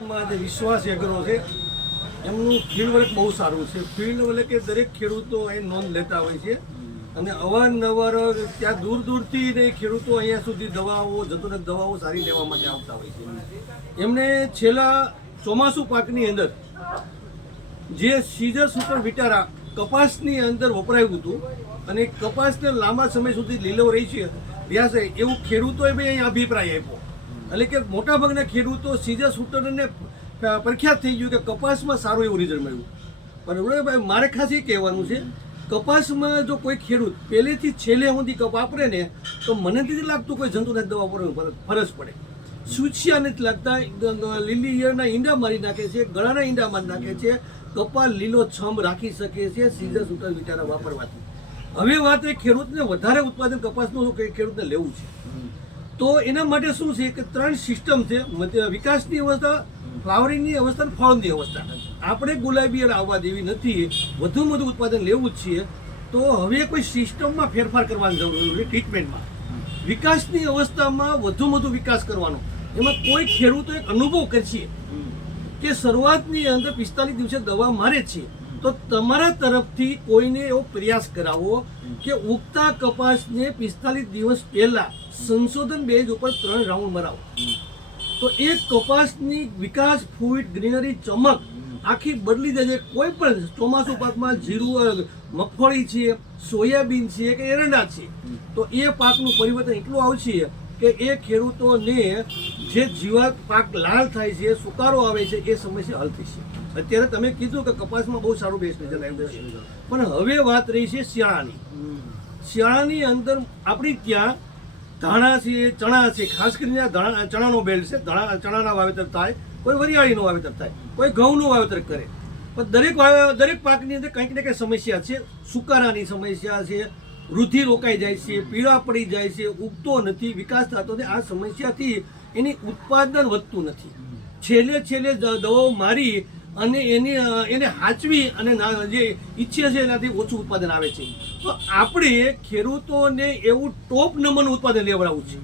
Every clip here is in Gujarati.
માં વિશ્વાસ એગ્રો છે, એમનું ફિલ્ડ વર્ક બહુ સારું છે. ફિલ્ડ કે દરેક ખેડૂતો અહીં નોંધ લેતા હોય છે. અને અવારનવાર ત્યાં દૂર દૂરથી ને ખેડૂતો અહીંયા સુધી દવાઓ જતુરત દવાઓ સારી લેવા માટે આવતા હોય છે. એમને છેલ્લા ચોમાસુ પાકની અંદર જે સીઝર સુપર વિટારા કપાસની અંદર વપરાયું હતું અને કપાસને લાંબા સમય સુધી લીલો રહી છે. રહ્યા છે એવું ખેડૂતોએ બી અહીંયા અભિપ્રાય આપ્યો. એટલે કે મોટાભાગના ખેડૂતો સીઝર સૂટરને પ્રખ્યાત થઈ ગયું કે કપાસમાં સારું એવું રિઝલ્ટ મળ્યું. પણ મારે ખાસ એ કહેવાનું છે, કપાસમાં જો કોઈ ખેડૂત પહેલેથી છેલ્લે સુધી કપ વાપરે ને, તો મને નથી લાગતું કોઈ જંતુનાશક દવા વાપરવાની ફરજ પડે. સૂચિયા નથી લાગતા લીલી ઈયળના ઈંડા મારી નાખે છે, ગળાના ઈંડા મારી નાખે છે, કપાસ લીલો છમ રાખી શકે છે સીઝર સુટર વિચારા વાપરવાથી. હવે વાત એ ખેડૂતને વધારે ઉત્પાદન કપાસનું ખેડૂતને લેવું છે. તો એના માટે શું છે કે ત્રણ સિસ્ટમ છે વિકાસની અવસ્થા ફ્લાવરિંગની અવસ્થા અને ફળની અવસ્થા. આપણે ગુલાબી આવવા દેવી નથી, વધુમાં વધુ ઉત્પાદન લેવું જ છીએ તો હવે કોઈ સિસ્ટમમાં ફેરફાર કરવાની જરૂર છે ટ્રીટમેન્ટમાં વિકાસની અવસ્થામાં વધુમાં વધુ વિકાસ કરવાનો. એમાં કોઈ ખેડૂતો એક અનુભવ કરશે કે શરૂઆતની અંદર પિસ્તાલીસ દિવસે દવા મારે છે. તો તમારા તરફથી કોઈને એવો પ્રયાસ કરાવો કે ઉગતા કપાસને પિસ્તાલીસ દિવસ પહેલા સંશોધન બેઝ ઉપર ત્રણ રાઉન્ડ મરાવો તો એ કપાસની વિકાસ ફૂટ ગ્રીનરી, ચમક આખી બદલી જશે કોઈ પણ ચોમાસુ પાકમાં જીરું, મગફળી છે, સોયાબીન છે, કે એરંડા છે, તો એ પાકનું પરિવર્તન એટલું આવશે કે એ ખેડૂતોને જે જીવાત પાક લાલ થાય છે, સુકારો આવે છે, એ સમસ્યા હલ થશે. અત્યારે તમે કીધું કે કપાસમાં બહુ સારું બેસ્ટ રિઝલ્ટ છે. પણ હવે વાત રહી છે શિયાળાની. શિયાળાની અંદર આપણી ત્યાં ધાણા છે, ચણા છે, ખાસ કરીને ધાણા, ચણાનો બેલ્ટ છે. ધાણા, ચણાના વાવેતર થાય, કોઈ વરિયાળીનું વાવેતર થાય, કોઈ ઘઉંનું વાવેતર કરે. પણ દરેક દરેક પાકની અંદર કંઈક ને કંઈક સમસ્યા છે. સુકારાની સમસ્યા છે, વૃદ્ધિ રોકાઈ જાય છે, પીળા પડી જાય છે, ઉગતો નથી, વિકાસ થતો નથી. આ સમસ્યાથી એની ઉત્પાદન વધતું નથી. છેલ્લે છેલ્લે દવાઓ મારી અને એની એને હાચવી અને જે ઈચ્છે છે એનાથી ઓછું ઉત્પાદન આવે છે. તો આપણે ખેડૂતોને એવું ટોપ નંબરનું ઉત્પાદન લેવડાવવું છે,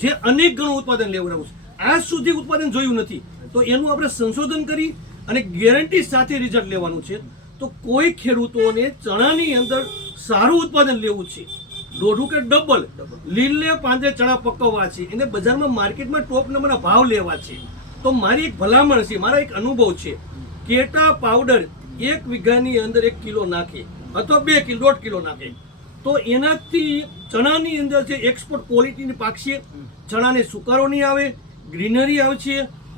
જે અનેક ગણું ઉત્પાદન લેવડાવવું છે. આજ સુધી ઉત્પાદન જોયું નથી. તો એનું આપણે સંશોધન કરી અને ગેરંટી સાથે રિઝલ્ટ લેવાનું છે. તો કોઈ ખેડૂતોને ચણાની અંદર સારું ઉત્પાદન લેવું છે. દોઢું કે ડબલ. લીલે પાંદે ચણા પકવવા છે. એને બજારમાં માર્કેટમાં ટોપ નંબરના ભાવ લેવા છે. તો મારી એક ભલામણ છે, મારા એક અનુભવ છે. કેટા પાવડર એક વીઘાની અંદર એક કિલો નાખે અથવા બે કિલો, દોઢ કિલો નાખે. તો એનાથી ચણાની અંદર જે એક્સપોર્ટ ક્વોલિટીની પાકશે, ચણાને સુકારો નહીં આવે ગ્રીનરી આવશે,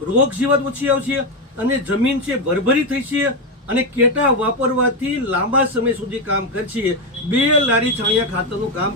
રોગ જીવાત ઓછી આવશે અને જમીન છે ભરભરી થઈ છે અને કેટા વાપરવાથી લાંબા સમય સુધી કામ કરશે. બે લારી છાણિયા ખાતરનું કામ